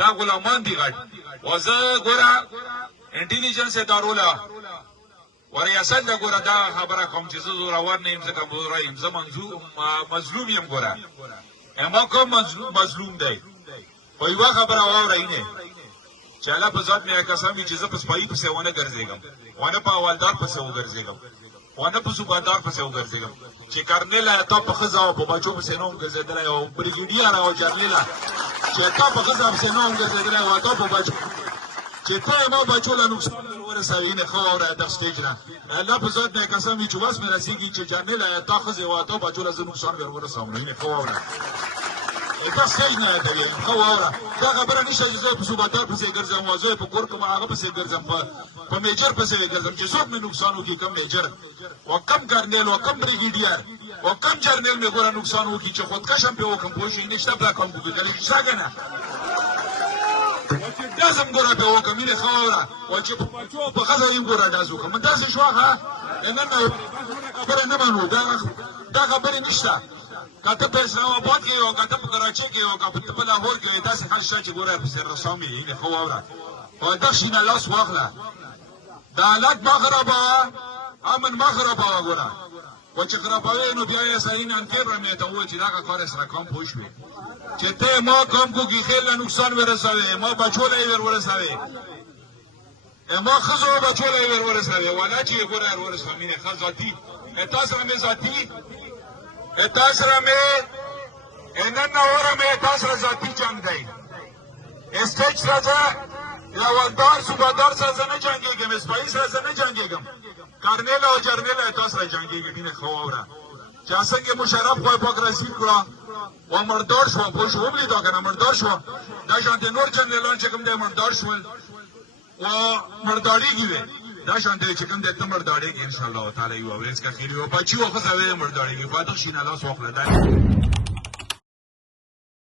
دا غلامان دي غټ وزه ګوره انټيليجنس اداروله وریاست دا ګوره دا خبره کوم چې زه زورور نه یم ځکه ګوره یم زه مظلوم یم ګوره اما کوم مظلوم دی په یوه خبره واورئ نه چې الله په ذات مې قسم وي چې زه په سپایي پسې ونه ګرځېږم ونه په حوالدار پسې وګرځېږم ونه په صوبهدار پسې وګرځېږم چې کرنیل تا په ښځه او په بچو پسې نه وم ګرځېدلی او بریګیډیر او جرنیله چې تا په ښځه پسې نه وم ګرځېدلی او تا په بچو چې ته ما بچو له نقصان ورسوي نه ښه واوره دغه سټیج نه الله په ذات مې قسم وي چې بس مې رسېږي چې جرنیله تا ښځې او تا بچو له زه نقصان ورسوم نه ښه واوره دا سټیج نه کوي ښه واوره دا خبره نشته چې زه په صوبهدار پسې ګرځم او زه په کور کوم هغه پسې ګرځم په میجر پسې ګرځم چې څوک مې نقصان وکړي کم میجر او کم کرنیل او کم بریګیډیر او کم جرنیل مې ګوره نقصان وکړي چې خودکش هم پې وکړم پوه شئ نشته بیا کوم ګوګلې شته که نه چې ډز هم ګوره پې وکړم مینې ښه واوره او چې په بچو او په ښځه هم ګوره ډز وکړم داسې شوه ښه نن خبره نه منو دا خبرې نشته که ته په اسلام آباد کې او که ته په کراچۍ کې او که ته په لاهور کې داسې حل شته چې ګوره پسې رسام یې ښه واوره او دغه شي نه لاس واخله د حالات مه خرابوه امن مه خرابوه ګوره و چې خرابوې نو بیا یې صحیح نه انتیر مې ته ووایي چې دغه کار یې سره کوم پوه شوې چې ته ما کوم کوکي خیل له نقصان ورسوې ما بچو له یې ورسوې ما ښځو او بچو له یې ورسوې ولا چې یې ګوره ورسوه مینې ښه ذاتي تا سره مې ذاتي تا سره مې نن اوره مې تا سره ذاتي جنګ دی اسټیج سره زه حوالدار صوبهدار سره زه نه جنګېږم اسپایي سره زه نه جنګېږم کرنیل او جرنیل تا سره جنګېږم مینې ښه واوره چې څنګه مشرف خدای پاک رسید کړه و مردار شوه پوه شو ولیده که نه مردار شوه دا شانتې نور جنرالان چې کوم دی مردار شول و مردارېږي وې دا شانتې چې کوم دی ته مردارېږي انشاءالله تعالی یوه ورځ که خیر وي او بچي و ښځه وې مردارېږي خو دغه شي نه لاس واخله